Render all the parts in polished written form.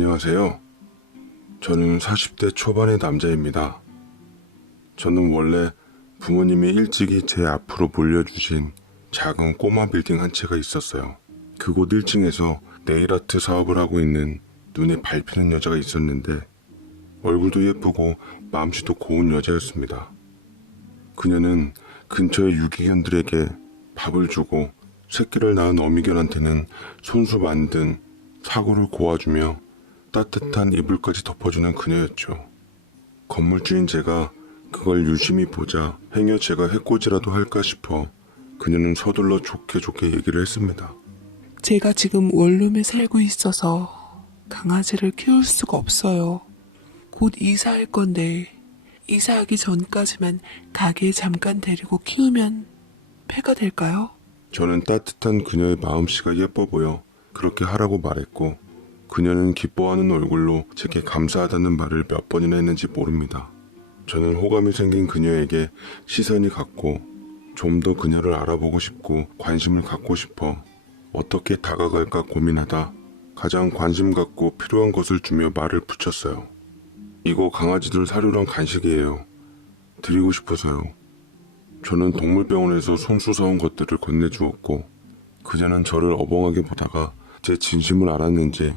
안녕하세요. 저는 40대 초반의 남자입니다. 저는 원래 부모님이 일찍이 제 앞으로 물려주신 작은 꼬마 빌딩 한 채가 있었어요. 그곳 1층에서 네일아트 사업을 하고 있는 눈에 밟히는 여자가 있었는데 얼굴도 예쁘고 마음씨도 고운 여자였습니다. 그녀는 근처의 유기견들에게 밥을 주고 새끼를 낳은 어미견한테는 손수 만든 사고를 고아주며 따뜻한 이불까지 덮어주는 그녀였죠. 건물주인 제가 그걸 유심히 보자 행여 제가 해코지라도 할까 싶어 그녀는 서둘러 좋게 얘기를 했습니다. 제가 지금 원룸에 살고 있어서 강아지를 키울 수가 없어요. 곧 이사할 건데 이사하기 전까지만 가게에 잠깐 데리고 키우면 폐가 될까요? 저는 따뜻한 그녀의 마음씨가 예뻐 보여 그렇게 하라고 말했고 그녀는 기뻐하는 얼굴로 제게 감사하다는 말을 몇 번이나 했는지 모릅니다. 저는 호감이 생긴 그녀에게 시선이 갔고 좀 더 그녀를 알아보고 싶고 관심을 갖고 싶어 어떻게 다가갈까 고민하다 가장 관심 갖고 필요한 것을 주며 말을 붙였어요. 이거 강아지들 사료랑 간식이에요. 드리고 싶어서요. 저는 동물병원에서 손수 사온 것들을 건네주었고 그녀는 저를 어벙하게 보다가 제 진심을 알았는지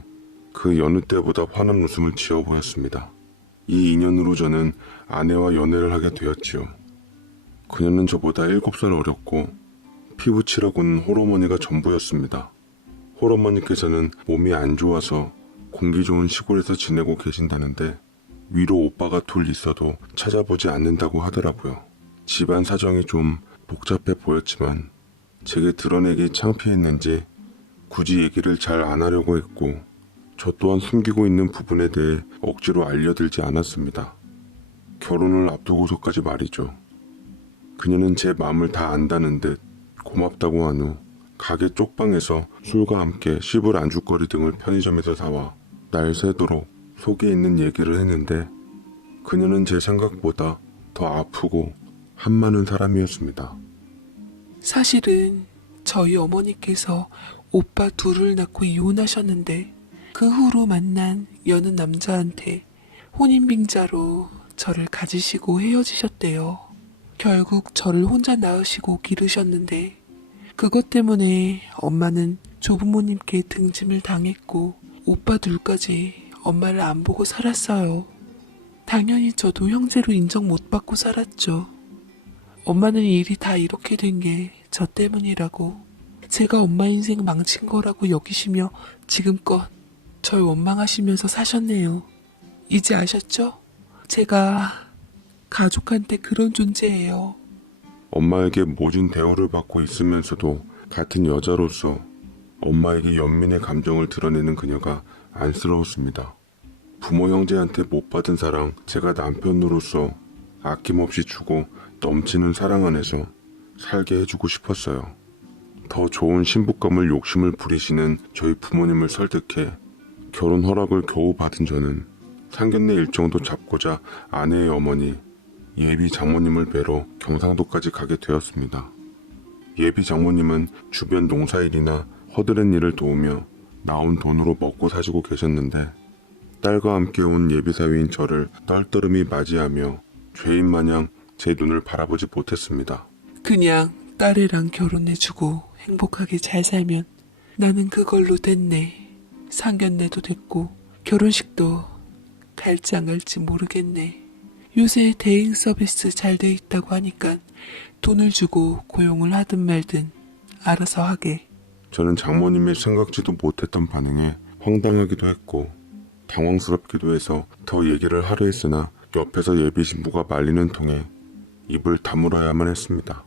그 여느 때보다 환한 웃음을 지어 보였습니다. 이 인연으로 저는 아내와 연애를 하게 되었지요. 그녀는 저보다 7살 어렸고 피부칠하고는 홀어머니가 전부였습니다. 홀어머니께서는 몸이 안 좋아서 공기 좋은 시골에서 지내고 계신다는데 위로 오빠가 둘 있어도 찾아보지 않는다고 하더라고요. 집안 사정이 좀 복잡해 보였지만 제게 드러내기 창피했는지 굳이 얘기를 잘 안 하려고 했고 저 또한 숨기고 있는 부분에 대해 억지로 알려들지 않았습니다. 결혼을 앞두고서까지 말이죠. 그녀는 제 마음을 다 안다는 듯 고맙다고 한 후 가게 쪽방에서 술과 함께 씹을 안주거리 등을 편의점에서 사와 날 새도록 속에 있는 얘기를 했는데 그녀는 제 생각보다 더 아프고 한많은 사람이었습니다. 사실은 저희 어머니께서 오빠 둘을 낳고 이혼하셨는데 그 후로 만난 여는 남자한테 혼인빙자로 저를 가지시고 헤어지셨대요. 결국 저를 혼자 낳으시고 기르셨는데 그것 때문에 엄마는 조부모님께 등짐을 당했고 오빠 둘까지 엄마를 안 보고 살았어요. 당연히 저도 형제로 인정 못 받고 살았죠. 엄마는 일이 다 이렇게 된 게 저 때문이라고 제가 엄마 인생 망친 거라고 여기시며 지금껏 절 원망하시면서 사셨네요. 이제 아셨죠? 제가 가족한테 그런 존재예요. 엄마에게 모진 대우를 받고 있으면서도 같은 여자로서 엄마에게 연민의 감정을 드러내는 그녀가 안쓰러웠습니다. 부모 형제한테 못 받은 사랑 제가 남편으로서 아낌없이 주고 넘치는 사랑 안에서 살게 해주고 싶었어요. 더 좋은 신부감을 욕심을 부리시는 저희 부모님을 설득해 결혼 허락을 겨우 받은 저는 상견례 일정도 잡고자 아내의 어머니 예비 장모님을 뵈러 경상도까지 가게 되었습니다. 예비 장모님은 주변 농사일이나 허드렛 일을 도우며 나온 돈으로 먹고 사시고 계셨는데 딸과 함께 온 예비사위인 저를 떨떠름이 맞이하며 죄인 마냥 제 눈을 바라보지 못했습니다. 그냥 딸애랑 결혼해주고 행복하게 잘 살면 나는 그걸로 됐네. 상견례도 됐고 결혼식도 갈지 안 갈지 모르겠네. 요새 대행 서비스 잘 돼 있다고 하니까 돈을 주고 고용을 하든 말든 알아서 하게. 저는 장모님의 생각지도 못했던 반응에 황당하기도 했고 당황스럽기도 해서 더 얘기를 하려 했으나 옆에서 예비 신부가 말리는 통에 입을 다물어야만 했습니다.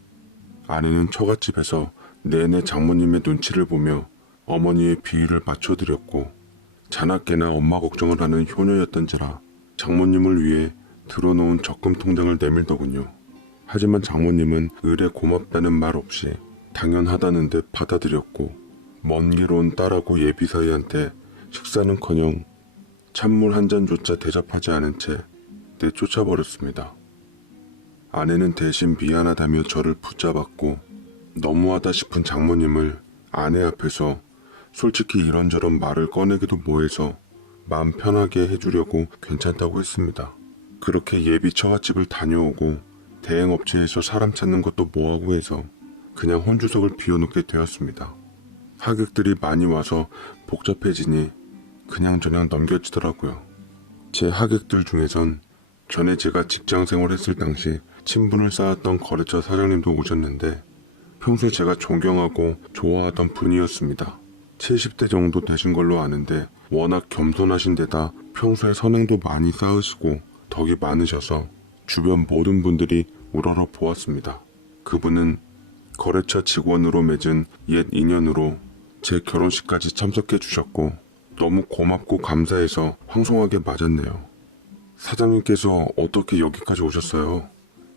아내는 처갓집에서 내내 장모님의 눈치를 보며 어머니의 비위를 맞춰드렸고 자나깨나 엄마 걱정을 하는 효녀였던지라 장모님을 위해 들어놓은 적금 통장을 내밀더군요. 하지만 장모님은 을에 고맙다는 말 없이 당연하다는 듯 받아들였고 먼 길 온 딸하고 예비사위한테 식사는커녕 찬물 한 잔조차 대접하지 않은 채 내쫓아버렸습니다. 아내는 대신 미안하다며 저를 붙잡았고 너무하다 싶은 장모님을 아내 앞에서 솔직히 이런저런 말을 꺼내기도 뭐해서 마음 편하게 해주려고 괜찮다고 했습니다. 그렇게 예비 처갓집을 다녀오고 대행업체에서 사람 찾는 것도 뭐하고 해서 그냥 혼주석을 비워놓게 되었습니다. 하객들이 많이 와서 복잡해지니 그냥저냥 넘겨지더라고요. 제 하객들 중에선 전에 제가 직장 생활했을 당시 친분을 쌓았던 거래처 사장님도 오셨는데 평소에 제가 존경하고 좋아하던 분이었습니다. 70대 정도 되신 걸로 아는데 워낙 겸손하신 데다 평소에 선행도 많이 쌓으시고 덕이 많으셔서 주변 모든 분들이 우러러 보았습니다. 그분은 거래처 직원으로 맺은 옛 인연으로 제 결혼식까지 참석해 주셨고 너무 고맙고 감사해서 황송하게 맞았네요. 사장님께서 어떻게 여기까지 오셨어요?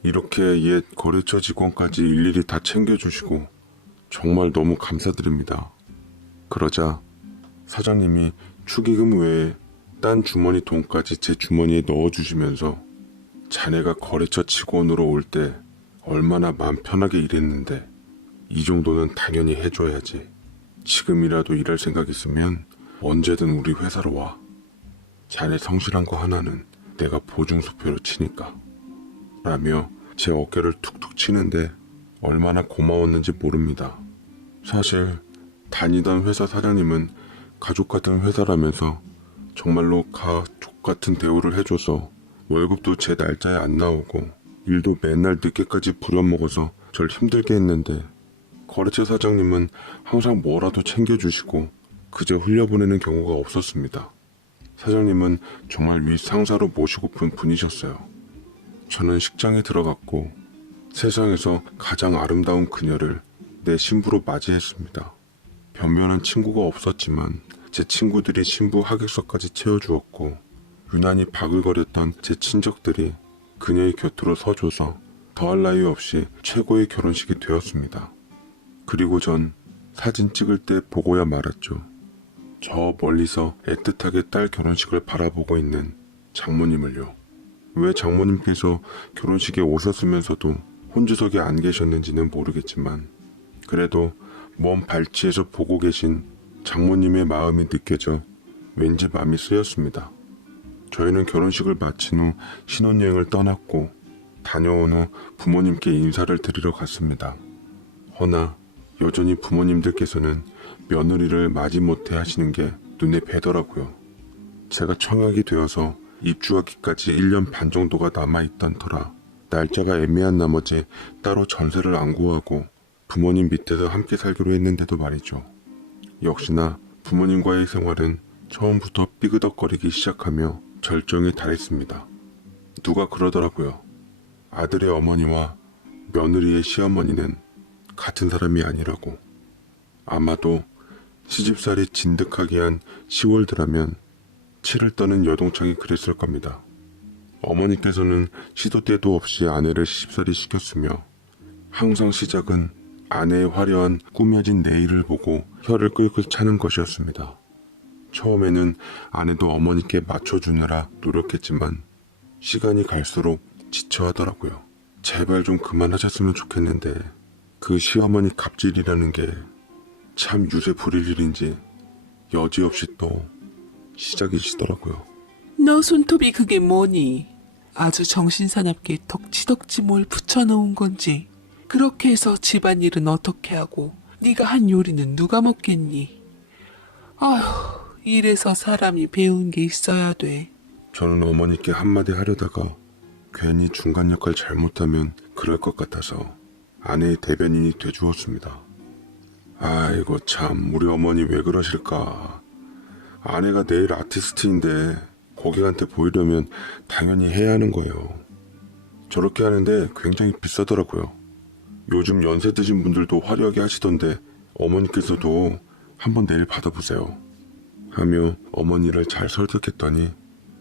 이렇게 옛 거래처 직원까지 일일이 다 챙겨주시고 정말 너무 감사드립니다. 그러자 사장님이 축의금 외에 딴 주머니 돈까지 제 주머니에 넣어주시면서 자네가 거래처 직원으로 올 때 얼마나 마음 편하게 일했는데 이 정도는 당연히 해줘야지. 지금이라도 일할 생각 있으면 언제든 우리 회사로 와. 자네 성실한 거 하나는 내가 보증수표로 치니까. 라며 제 어깨를 툭툭 치는데 얼마나 고마웠는지 모릅니다. 사실 다니던 회사 사장님은 가족 같은 회사라면서 정말로 가족 같은 대우를 해줘서 월급도 제 날짜에 안 나오고 일도 맨날 늦게까지 부려먹어서 절 힘들게 했는데 거래처 사장님은 항상 뭐라도 챙겨주시고 그저 흘려보내는 경우가 없었습니다. 사장님은 정말 윗 상사로 모시고픈 분이셨어요. 저는 식장에 들어갔고 세상에서 가장 아름다운 그녀를 내 신부로 맞이했습니다. 변변한 친구가 없었지만 제 친구들이 신부 하객석까지 채워주었고 유난히 바글거렸던 제 친척들이 그녀의 곁으로 서줘서 더할 나위 없이 최고의 결혼식이 되었습니다. 그리고 전 사진 찍을 때 보고야 말았죠. 저 멀리서 애틋하게 딸 결혼식을 바라보고 있는 장모님을요. 왜 장모님께서 결혼식에 오셨으면서도 혼주석에 안 계셨는지는 모르겠지만 그래도 먼 발치에서 보고 계신 장모님의 마음이 느껴져 왠지 마음이 쓰였습니다. 저희는 결혼식을 마친 후 신혼여행을 떠났고 다녀온 후 부모님께 인사를 드리러 갔습니다. 허나 여전히 부모님들께서는 며느리를 마지못해 하시는 게 눈에 뵈더라고요. 제가 청약이 되어서 입주하기까지 1년 반 정도가 남아있던 터라 날짜가 애매한 나머지 따로 전세를 안 구하고 부모님 밑에서 함께 살기로 했는데도 말이죠. 역시나 부모님과의 생활은 처음부터 삐그덕거리기 시작하며 절정에 달했습니다. 누가 그러더라고요. 아들의 어머니와 며느리의 시어머니는 같은 사람이 아니라고. 아마도 시집살이 진득하게 한 10월드라면 치를 떠는 여동창이 그랬을 겁니다. 어머니께서는 시도 때도 없이 아내를 시집살이 시켰으며 항상 시작은 아내의 화려한 꾸며진 내일을 보고 혀를 끌끌 차는 것이었습니다. 처음에는 아내도 어머니께 맞춰주느라 노력했지만 시간이 갈수록 지쳐하더라고요. 제발 좀 그만하셨으면 좋겠는데 그 시어머니 갑질이라는 게 참 유세 부릴 일인지 여지없이 또 시작이시더라고요. 너 손톱이 그게 뭐니? 아주 정신사납게 덕지덕지 뭘 붙여놓은 건지. 그렇게 해서 집안일은 어떻게 하고 네가 한 요리는 누가 먹겠니? 아휴, 이래서 사람이 배운 게 있어야 돼. 저는 어머니께 한마디 하려다가 괜히 중간 역할 잘못하면 그럴 것 같아서 아내의 대변인이 돼주었습니다. 아이고 참 우리 어머니 왜 그러실까. 아내가 내일 아티스트인데 고객한테 보이려면 당연히 해야 하는 거예요. 저렇게 하는데 굉장히 비싸더라고요. 요즘 연세 드신 분들도 화려하게 하시던데 어머니께서도 한번 내일 받아보세요. 하며 어머니를 잘 설득했더니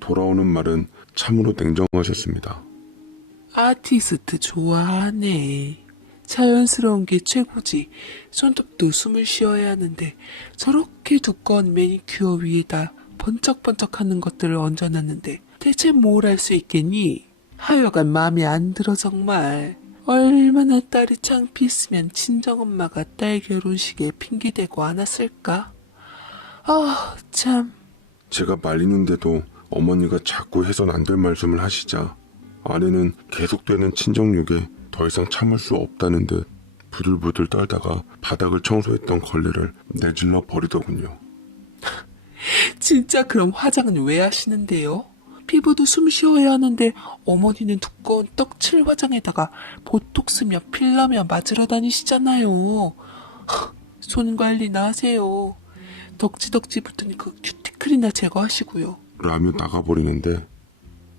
돌아오는 말은 참으로 냉정하셨습니다. 아티스트 좋아하네. 자연스러운 게 최고지. 손톱도 숨을 쉬어야 하는데 저렇게 두꺼운 매니큐어 위에다 번쩍번쩍하는 것들을 얹어놨는데 대체 뭘 할 수 있겠니? 하여간 마음에 안 들어 정말. 얼마나 딸이 창피했으면 친정엄마가 딸 결혼식에 핑계대고 안 왔을까? 아, 참. 제가 말리는데도 어머니가 자꾸 해선 안 될 말씀을 하시자 아내는 계속되는 친정욕에 더 이상 참을 수 없다는 듯 부들부들 떨다가 바닥을 청소했던 걸레를 내질러 버리더군요. 진짜 그럼 화장은 왜 하시는데요? 피부도 숨 쉬어야 하는데 어머니는 두꺼운 떡칠 화장에다가 보톡스며 필러며 맞으러 다니시잖아요. 손 관리나 하세요. 덕지덕지 붙은 그 큐티클이나 제거하시고요. 라며 나가버리는데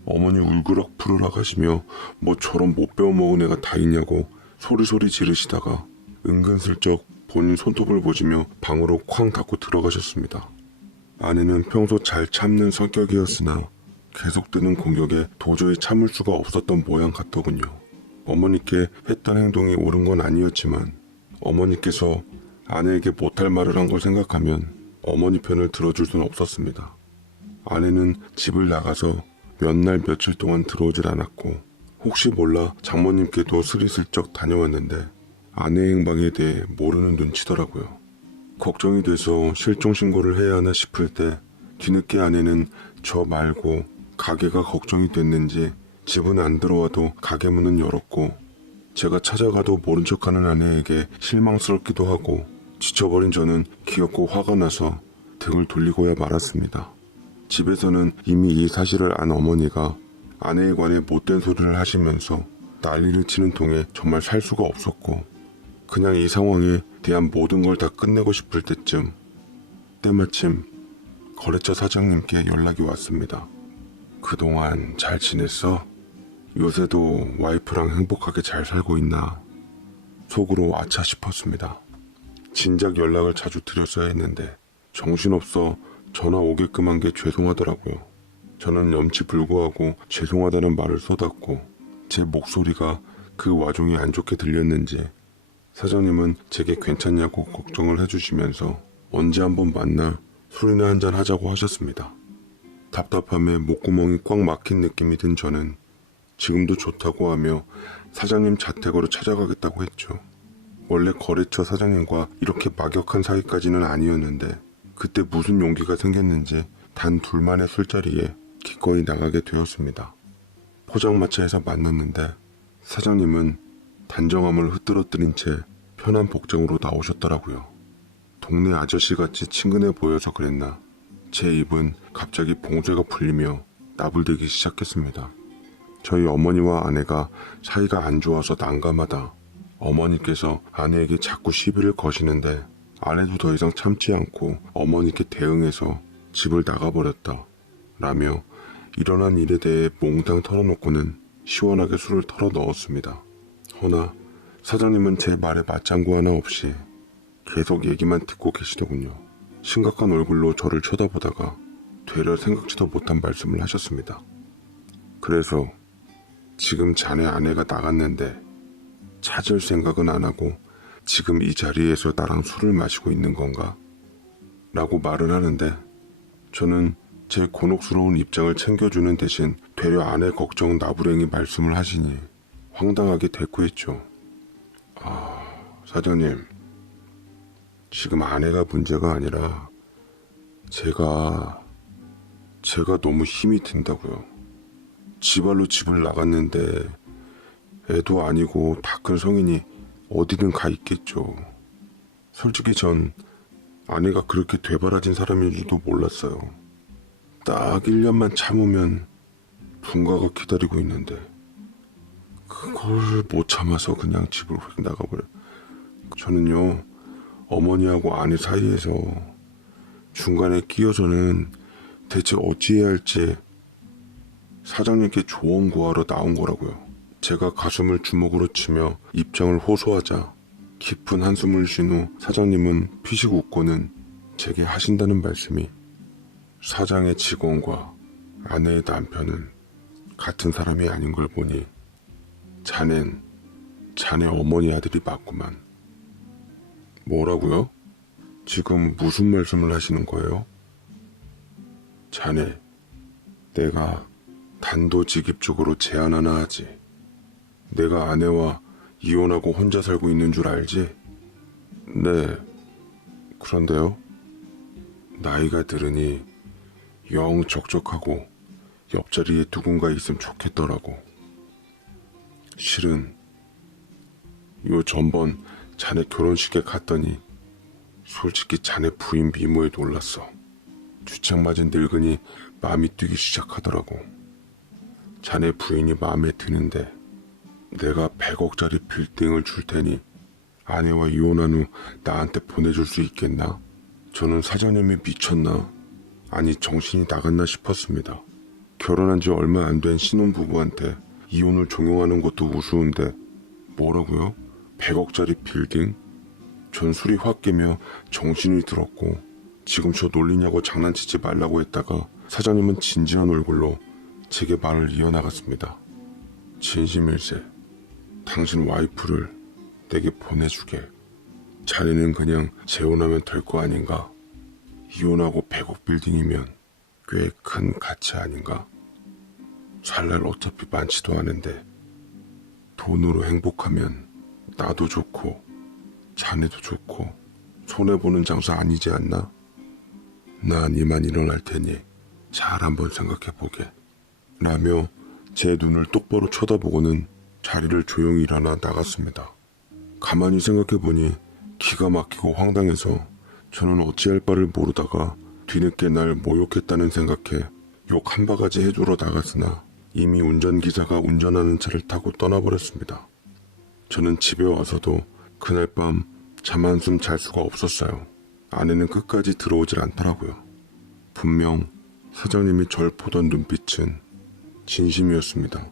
어머니 울그락 푸르락 하시며 뭐 저런 못 배워먹은 애가 다 있냐고 소리소리 지르시다가 은근슬쩍 본인 손톱을 보시며 방으로 쾅 닫고 들어가셨습니다. 아내는 평소 잘 참는 성격이었으나 계속되는 공격에 도저히 참을 수가 없었던 모양 같더군요. 어머니께 했던 행동이 옳은 건 아니었지만 어머니께서 아내에게 못할 말을 한 걸 생각하면 어머니 편을 들어줄 수는 없었습니다. 아내는 집을 나가서 몇 날 며칠 동안 들어오질 않았고 혹시 몰라 장모님께도 스리슬쩍 다녀왔는데 아내의 행방에 대해 모르는 눈치더라고요. 걱정이 돼서 실종신고를 해야 하나 싶을 때 뒤늦게 아내는 저 말고 가게가 걱정이 됐는지 집은 안 들어와도 가게 문은 열었고 제가 찾아가도 모른 척하는 아내에게 실망스럽기도 하고 지쳐버린 저는 기어코 화가 나서 등을 돌리고야 말았습니다. 집에서는 이미 이 사실을 안 어머니가 아내에 관해 못된 소리를 하시면서 난리를 치는 통에 정말 살 수가 없었고 그냥 이 상황에 대한 모든 걸 다 끝내고 싶을 때쯤 때마침 거래처 사장님께 연락이 왔습니다. 그동안 잘 지냈어? 요새도 와이프랑 행복하게 잘 살고 있나? 속으로 아차 싶었습니다. 진작 연락을 자주 드렸어야 했는데 정신없어 전화 오게끔 한 게 죄송하더라고요. 저는 염치불구하고 죄송하다는 말을 쏟았고 제 목소리가 그 와중에 안 좋게 들렸는지 사장님은 제게 괜찮냐고 걱정을 해주시면서 언제 한번 만나 술이나 한잔 하자고 하셨습니다. 답답함에 목구멍이 꽉 막힌 느낌이 든 저는 지금도 좋다고 하며 사장님 자택으로 찾아가겠다고 했죠. 원래 거래처 사장님과 이렇게 막역한 사이까지는 아니었는데 그때 무슨 용기가 생겼는지 단 둘만의 술자리에 기꺼이 나가게 되었습니다. 포장마차에서 만났는데 사장님은 단정함을 흐트러뜨린 채 편한 복장으로 나오셨더라고요. 동네 아저씨같이 친근해 보여서 그랬나 제 입은 갑자기 봉쇄가 풀리며 나불대기 시작했습니다. 저희 어머니와 아내가 사이가 안 좋아서 난감하다. 어머니께서 아내에게 자꾸 시비를 거시는데 아내도 더 이상 참지 않고 어머니께 대응해서 집을 나가버렸다. 라며 일어난 일에 대해 몽땅 털어놓고는 시원하게 술을 털어 넣었습니다. 허나 사장님은 제 말에 맞장구 하나 없이 계속 얘기만 듣고 계시더군요. 심각한 얼굴로 저를 쳐다보다가 되려 생각지도 못한 말씀을 하셨습니다. 그래서 지금 자네 아내가 나갔는데 찾을 생각은 안 하고 지금 이 자리에서 나랑 술을 마시고 있는 건가? 라고 말을 하는데 저는 제 곤혹스러운 입장을 챙겨주는 대신 되려 아내 걱정 나부랭이 말씀을 하시니 황당하게 대꾸했죠. 사장님, 지금 아내가 문제가 아니라 제가 너무 힘이 든다고요. 지발로 집을 나갔는데 애도 아니고 다 큰 성인이 어디든 가 있겠죠. 솔직히 전 아내가 그렇게 되바라진 사람인 줄도 몰랐어요. 딱 1년만 참으면 분가가 기다리고 있는데 그걸 못 참아서 그냥 집을 휙 나가버려. 저는요, 어머니하고 아내 사이에서 중간에 끼어서는 대체 어찌해야 할지 사장님께 조언 구하러 나온 거라고요. 제가 가슴을 주먹으로 치며 입장을 호소하자 깊은 한숨을 쉰 후 사장님은 피식 웃고는 제게 하신다는 말씀이 사장의 직원과 아내의 남편은 같은 사람이 아닌 걸 보니 자넨 자네 어머니 아들이 맞구만. 뭐라고요? 지금 무슨 말씀을 하시는 거예요? 자네, 내가 단도직입적으로 제안 하나 하지. 내가 아내와 이혼하고 혼자 살고 있는 줄 알지? 네, 그런데요? 나이가 들으니 영 적적하고 옆자리에 누군가 있으면 좋겠더라고. 실은 요 전번 자네 결혼식에 갔더니 솔직히 자네 부인 미모에 놀랐어. 주책 맞은 늙은이 마음이 뛰기 시작하더라고. 자네 부인이 마음에 드는데 내가 100억짜리 빌딩을 줄 테니 아내와 이혼한 후 나한테 보내줄 수 있겠나? 저는 사장님이 미쳤나? 아니 정신이 나갔나 싶었습니다. 결혼한 지 얼마 안 된 신혼부부한테 이혼을 종용하는 것도 우스운데 뭐라고요? 100억짜리 빌딩? 전 술이 확 깨며 정신이 들었고 지금 저 놀리냐고 장난치지 말라고 했다가 사장님은 진지한 얼굴로 제게 말을 이어나갔습니다. 진심일세. 당신 와이프를 내게 보내주게. 자네는 그냥 재혼하면 될 거 아닌가? 이혼하고 100억 빌딩이면 꽤 큰 가치 아닌가? 살 날 어차피 많지도 않은데 돈으로 행복하면 나도 좋고 자네도 좋고 손해보는 장사 아니지 않나? 난 이만 일어날 테니 잘 한번 생각해보게. 라며 제 눈을 똑바로 쳐다보고는 자리를 조용히 일어나 나갔습니다. 가만히 생각해보니 기가 막히고 황당해서 저는 어찌할 바를 모르다가 뒤늦게 날 모욕했다는 생각에 욕 한 바가지 해주러 나갔으나 이미 운전기사가 운전하는 차를 타고 떠나버렸습니다. 저는 집에 와서도 그날 밤 잠 한숨 잘 수가 없었어요. 아내는 끝까지 들어오질 않더라고요. 분명 사장님이 절 보던 눈빛은 진심이었습니다.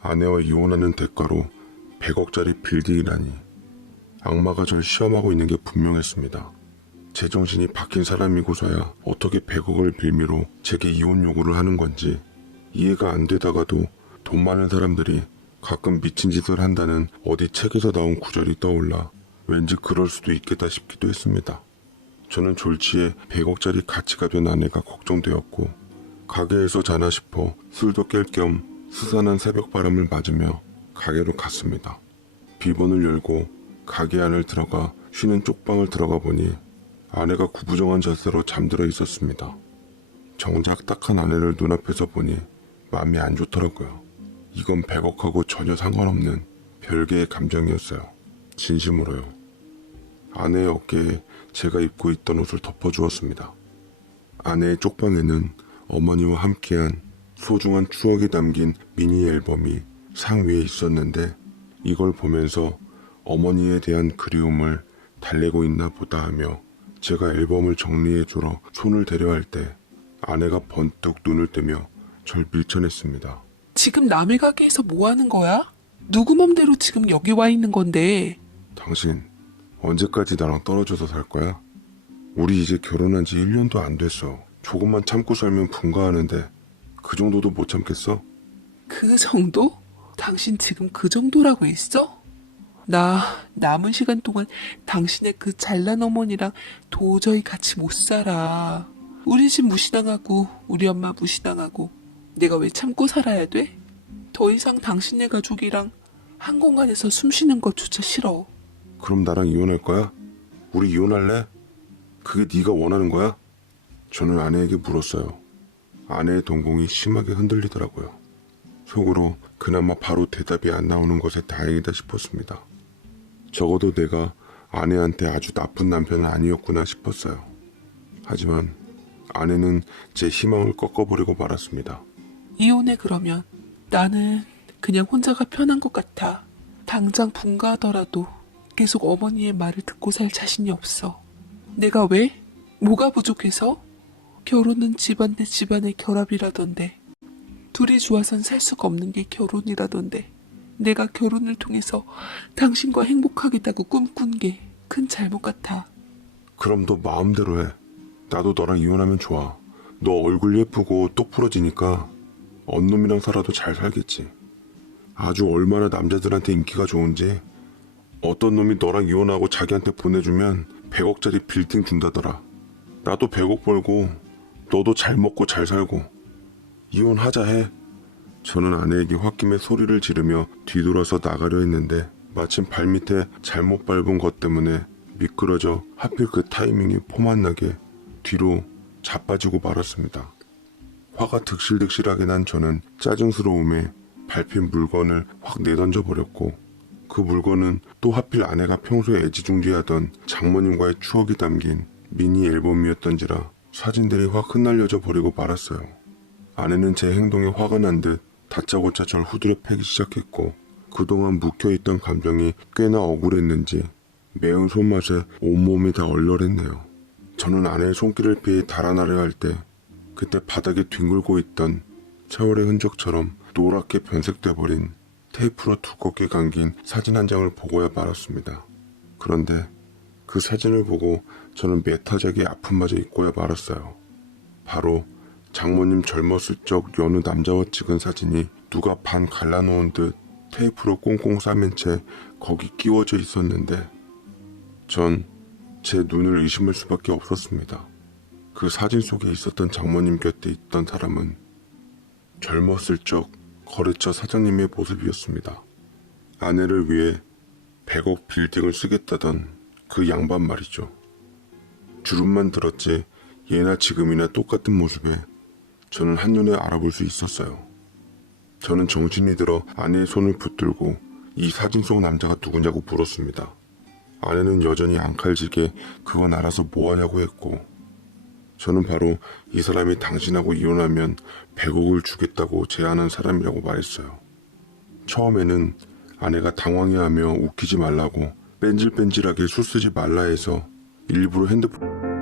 아내와 이혼하는 대가로 100억짜리 빌딩이라니 악마가 절 시험하고 있는 게 분명했습니다. 제정신이 박힌 사람이고서야 어떻게 100억을 빌미로 제게 이혼 요구를 하는 건지 이해가 안 되다가도 돈 많은 사람들이 가끔 미친 짓을 한다는 어디 책에서 나온 구절이 떠올라 왠지 그럴 수도 있겠다 싶기도 했습니다. 저는 졸지에 100억짜리 가치가 된 아내가 걱정되었고 가게에서 자나 싶어 술도 깰 겸 스산한 새벽바람을 맞으며 가게로 갔습니다. 비번을 열고 가게 안을 들어가 쉬는 쪽방을 들어가 보니 아내가 구부정한 자세로 잠들어 있었습니다. 정작 딱한 아내를 눈앞에서 보니 마음이 안 좋더라고요. 이건 100억하고 전혀 상관없는 별개의 감정이었어요. 진심으로요. 아내의 어깨에 제가 입고 있던 옷을 덮어주었습니다. 아내의 쪽방에는 어머니와 함께한 소중한 추억이 담긴 미니 앨범이 상 위에 있었는데 이걸 보면서 어머니에 대한 그리움을 달래고 있나 보다 하며 제가 앨범을 정리해주러 손을 대려 할 때 아내가 번뜩 눈을 뜨며 절 밀쳐냈습니다. 지금 남의 가게에서 뭐 하는 거야? 누구 맘대로 지금 여기 와 있는 건데? 당신 언제까지 나랑 떨어져서 살 거야? 우리 이제 결혼한 지 1년도 안 됐어. 조금만 참고 살면 분가하는데 그 정도도 못 참겠어? 그 정도? 당신 지금 그 정도라고 했어? 나 남은 시간 동안 당신의 그 잘난 어머니랑 도저히 같이 못 살아. 우리 집 무시당하고 우리 엄마 무시당하고 내가 왜 참고 살아야 돼? 더 이상 당신네 가족이랑 한 공간에서 숨 쉬는 것조차 싫어. 그럼 나랑 이혼할 거야? 우리 이혼할래? 그게 네가 원하는 거야? 저는 아내에게 물었어요. 아내의 동공이 심하게 흔들리더라고요. 속으로 그나마 바로 대답이 안 나오는 것에 다행이다 싶었습니다. 적어도 내가 아내한테 아주 나쁜 남편은 아니었구나 싶었어요. 하지만 아내는 제 희망을 꺾어버리고 말았습니다. 이혼해 그러면. 나는 그냥 혼자가 편한 것 같아. 당장 분가하더라도 계속 어머니의 말을 듣고 살 자신이 없어. 내가 왜? 뭐가 부족해서? 결혼은 집안 대 집안의 결합이라던데. 둘이 좋아선 살 수가 없는 게 결혼이라던데. 내가 결혼을 통해서 당신과 행복하겠다고 꿈꾼 게 큰 잘못 같아. 그럼 너 마음대로 해. 나도 너랑 이혼하면 좋아. 너 얼굴 예쁘고 똑 부러지니까 언놈이랑 살아도 잘 살겠지. 아주 얼마나 남자들한테 인기가 좋은지 어떤 놈이 너랑 이혼하고 자기한테 보내주면 100억짜리 빌딩 준다더라. 나도 100억 벌고 너도 잘 먹고 잘 살고 이혼하자 해. 저는 아내에게 홧김에 소리를 지르며 뒤돌아서 나가려 했는데 마침 발밑에 잘못 밟은 것 때문에 미끄러져 하필 그 타이밍이 포만나게 뒤로 자빠지고 말았습니다. 화가 득실득실하게 난 저는 짜증스러움에 밟힌 물건을 확 내던져 버렸고, 그 물건은 또 하필 아내가 평소에 애지중지하던 장모님과의 추억이 담긴 미니 앨범이었던지라 사진들이 확 흩날려져 버리고 말았어요. 아내는 제 행동에 화가 난 듯 다짜고짜 절 후드려 패기 시작했고, 그동안 묵혀있던 감정이 꽤나 억울했는지 매운 손맛에 온몸이 다 얼얼했네요. 저는 아내의 손길을 피해 달아나려 할 때 그때 바닥에 뒹굴고 있던 세월의 흔적처럼 노랗게 변색돼버린 테이프로 두껍게 감긴 사진 한 장을 보고야 말았습니다. 그런데 그 사진을 보고 저는 메타적인 아픔마저 잊고야 말았어요. 바로 장모님 젊었을 적 여느 남자와 찍은 사진이 누가 반 갈라놓은 듯 테이프로 꽁꽁 싸맨 채 거기 끼워져 있었는데, 전 제 눈을 의심할 수밖에 없었습니다. 그 사진 속에 있었던 장모님 곁에 있던 사람은 젊었을 적 거래처 사장님의 모습이었습니다. 아내를 위해 100억 빌딩을 쓰겠다던 그 양반 말이죠. 주름만 들었지 예나 지금이나 똑같은 모습에 저는 한눈에 알아볼 수 있었어요. 저는 정신이 들어 아내의 손을 붙들고 이 사진 속 남자가 누구냐고 물었습니다. 아내는 여전히 앙칼지게 그건 알아서 뭐하냐고 했고, 저는 바로 이 사람이 당신하고 이혼하면 100억을 주겠다고 제안한 사람이라고 말했어요. 처음에는 아내가 당황해하며 웃기지 말라고 뺀질뺀질하게 수쓰지 말라 해서 일부러 핸드폰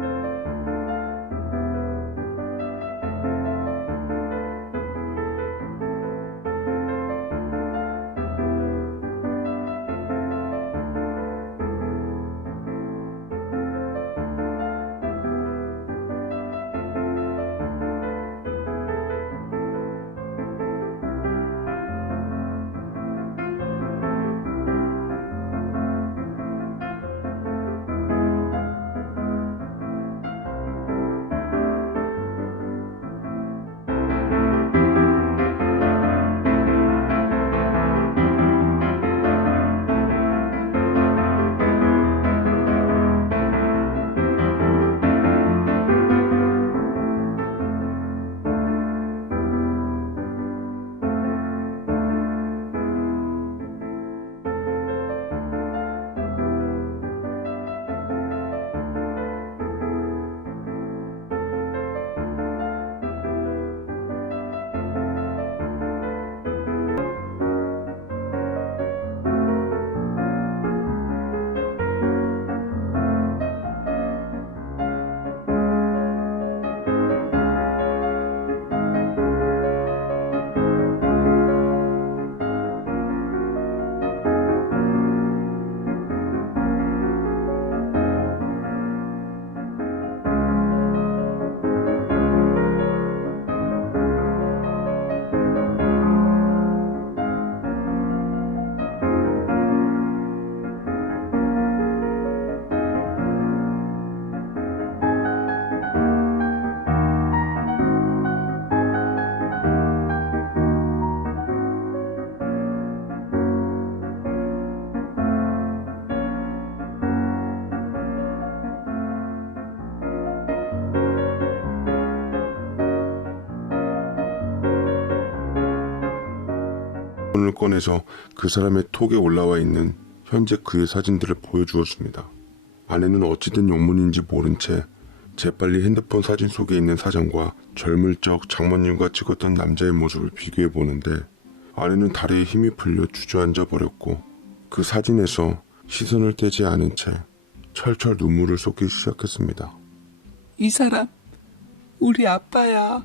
을 꺼내서 그 사람의 톡에 올라와 있는 현재 그의 사진들을 보여주었습니다. 아내는 어찌된 용문인지 모른 채 재빨리 핸드폰 사진 속에 있는 사장과 젊을 적 장모님과 찍었던 남자의 모습을 비교해 보는데, 아내는 다리에 힘이 풀려 주저앉아 버렸고, 그 사진에서 시선을 떼지 않은 채 철철 눈물을 쏟기 시작했습니다. 이 사람 우리 아빠야.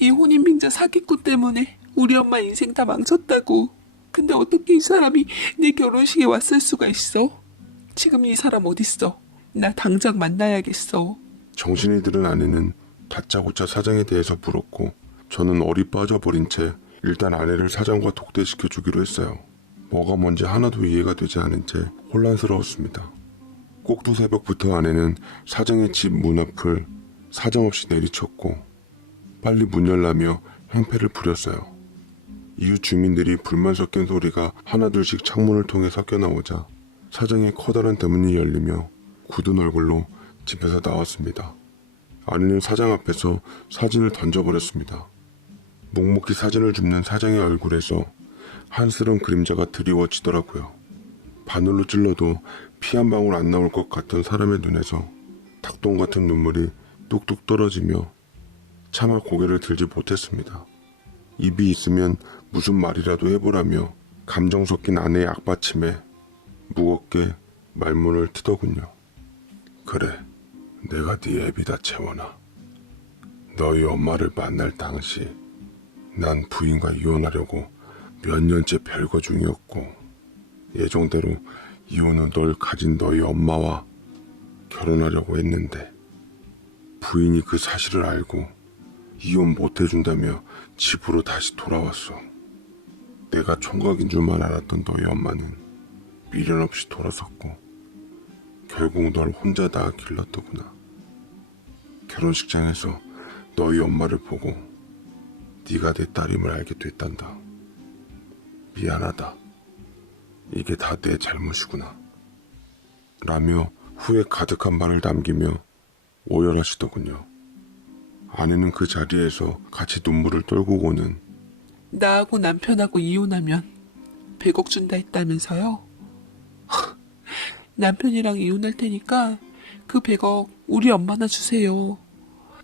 이 혼인빙자 사기꾼 때문에 우리 엄마 인생 다 망쳤다고. 근데 어떻게 이 사람이 내 결혼식에 왔을 수가 있어? 지금 이 사람 어딨어? 나 당장 만나야겠어. 정신이 들은 아내는 다짜고짜 사장에 대해서 물었고, 저는 얼이 빠져버린 채 일단 아내를 사장과 독대시켜 주기로 했어요. 뭐가 뭔지 하나도 이해가 되지 않은 채 혼란스러웠습니다. 꼭두 새벽부터 아내는 사장의 집 문 앞을 사정없이 내리쳤고, 빨리 문 열라며 행패를 부렸어요. 이웃 주민들이 불만 섞인 소리가 하나둘씩 창문을 통해 섞여 나오자 사장의 커다란 대문이 열리며 굳은 얼굴로 집에서 나왔습니다. 아내는 사장 앞에서 사진을 던져버렸습니다. 묵묵히 사진을 줍는 사장의 얼굴에서 한스러운 그림자가 드리워지더라고요. 바늘로 찔러도 피 한 방울 안 나올 것 같던 사람의 눈에서 닭똥 같은 눈물이 뚝뚝 떨어지며 차마 고개를 들지 못했습니다. 입이 있으면 무슨 말이라도 해보라며 감정 섞인 아내의 악받침에 무겁게 말문을 트더군요. 그래, 내가 네 애비다 채원아. 너희 엄마를 만날 당시 난 부인과 이혼하려고 몇 년째 별거 중이었고 예정대로 이혼 후 널 가진 너희 엄마와 결혼하려고 했는데 부인이 그 사실을 알고 이혼 못해준다며 집으로 다시 돌아왔어. 내가 총각인 줄만 알았던 너희 엄마는 미련 없이 돌아섰고 결국 널 혼자 낳아 길렀더구나. 결혼식장에서 너희 엄마를 보고 네가 내 딸임을 알게 됐단다. 미안하다. 이게 다 내 잘못이구나. 라며 후회 가득한 말을 남기며 오열하시더군요. 아내는 그 자리에서 같이 눈물을 떨구고는 나하고 남편하고 이혼하면 100억 준다 했다면서요? 남편이랑 이혼할 테니까 그 100억 우리 엄마나 주세요.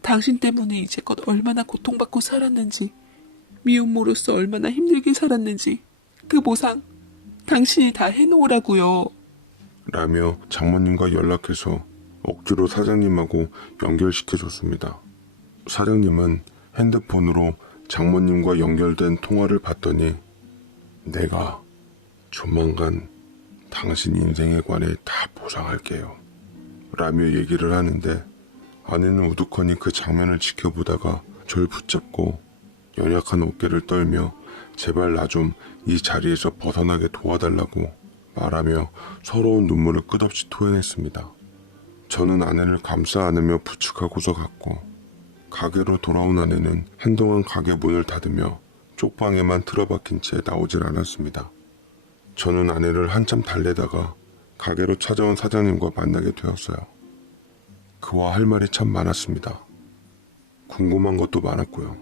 당신 때문에 이제껏 얼마나 고통받고 살았는지, 미혼모로서 얼마나 힘들게 살았는지 그 보상 당신이 다 해놓으라고요. 라며 장모님과 연락해서 억지로 사장님하고 연결시켜줬습니다. 사장님은 핸드폰으로 장모님과 연결된 통화를 봤더니 내가 조만간 당신 인생에 관해 다 보상할게요. 라며 얘기를 하는데 아내는 우두커니 그 장면을 지켜보다가 절 붙잡고 연약한 어깨를 떨며 제발 나 좀 이 자리에서 벗어나게 도와달라고 말하며 서러운 눈물을 끝없이 토해냈습니다. 저는 아내를 감싸 안으며 부축하고서 갔고 가게로 돌아온 아내는 한동안 가게 문을 닫으며 쪽방에만 틀어박힌 채 나오질 않았습니다. 저는 아내를 한참 달래다가 가게로 찾아온 사장님과 만나게 되었어요. 그와 할 말이 참 많았습니다. 궁금한 것도 많았고요.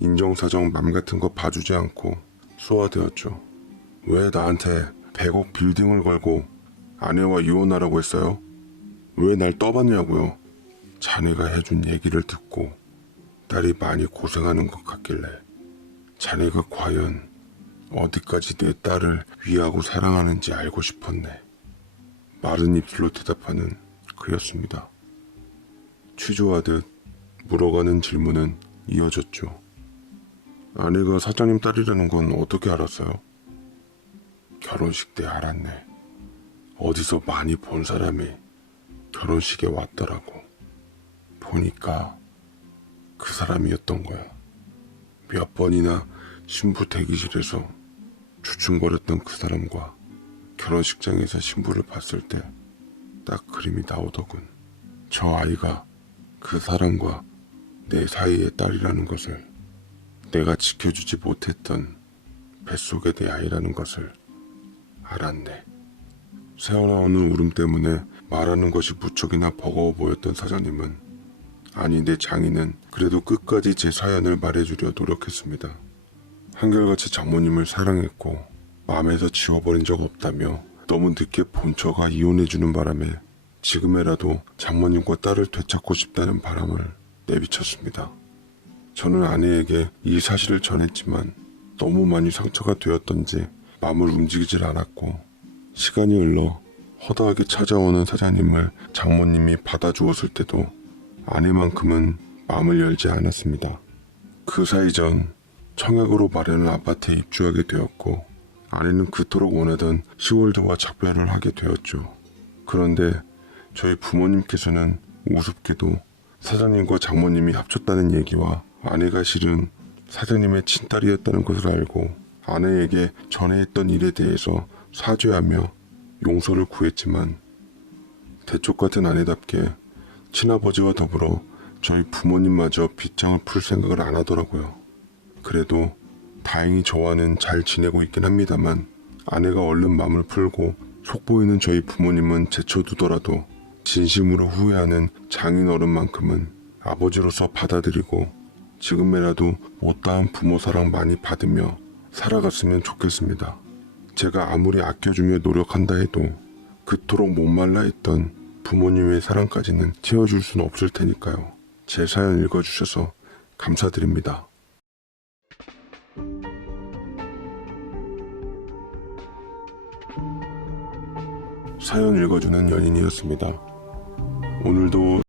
인정사정 맘 같은 거 봐주지 않고 소화되었죠. 왜 나한테 100억 빌딩을 걸고 아내와 이혼하라고 했어요? 왜 날 떠봤냐고요? 자네가 해준 얘기를 듣고 딸이 많이 고생하는 것 같길래 자네가 과연 어디까지 내 딸을 위하고 사랑하는지 알고 싶었네. 마른 입술로 대답하는 그였습니다. 취조하듯 물어가는 질문은 이어졌죠. 아내가 사장님 딸이라는 건 어떻게 알았어요? 결혼식 때 알았네. 어디서 많이 본 사람이 결혼식에 왔더라고. 보니까 그 사람이었던 거야. 몇 번이나 신부 대기실에서 주춤거렸던 그 사람과 결혼식장에서 신부를 봤을 때 딱 그림이 나오더군. 저 아이가 그 사람과 내 사이의 딸이라는 것을, 내가 지켜주지 못했던 뱃속의 내 아이라는 것을 알았네. 새어나오는 울음 때문에 말하는 것이 무척이나 버거워 보였던 사장님은, 아니 내 장인은 그래도 끝까지 제 사연을 말해주려 노력했습니다. 한결같이 장모님을 사랑했고 마음에서 지워버린 적 없다며 너무 늦게 본처가 이혼해주는 바람에 지금에라도 장모님과 딸을 되찾고 싶다는 바람을 내비쳤습니다. 저는 아내에게 이 사실을 전했지만 너무 많이 상처가 되었던지 마음을 움직이질 않았고, 시간이 흘러 허다하게 찾아오는 사장님을 장모님이 받아주었을 때도 아내만큼은 마음을 열지 않았습니다. 그 사이 전 청약으로 마련한 아파트에 입주하게 되었고 아내는 그토록 원하던 시월드와 작별을 하게 되었죠. 그런데 저희 부모님께서는 우습게도 사장님과 장모님이 합쳤다는 얘기와 아내가 실은 사장님의 친딸이었다는 것을 알고 아내에게 전에 했던 일에 대해서 사죄하며 용서를 구했지만 대쪽 같은 아내답게 친아버지와 더불어 저희 부모님마저 빗장을 풀 생각을 안 하더라고요. 그래도 다행히 저와는 잘 지내고 있긴 합니다만 아내가 얼른 마음을 풀고 속보이는 저희 부모님은 제쳐두더라도 진심으로 후회하는 장인어른만큼은 아버지로서 받아들이고 지금이라도 못다한 부모 사랑 많이 받으며 살아갔으면 좋겠습니다. 제가 아무리 아껴주며 노력한다 해도 그토록 목말라 했던 부모님의 사랑까지는 채워줄 수는 없을 테니까요. 제 사연 읽어주셔서 감사드립니다. 사연 읽어주는 연인이었습니다. 오늘도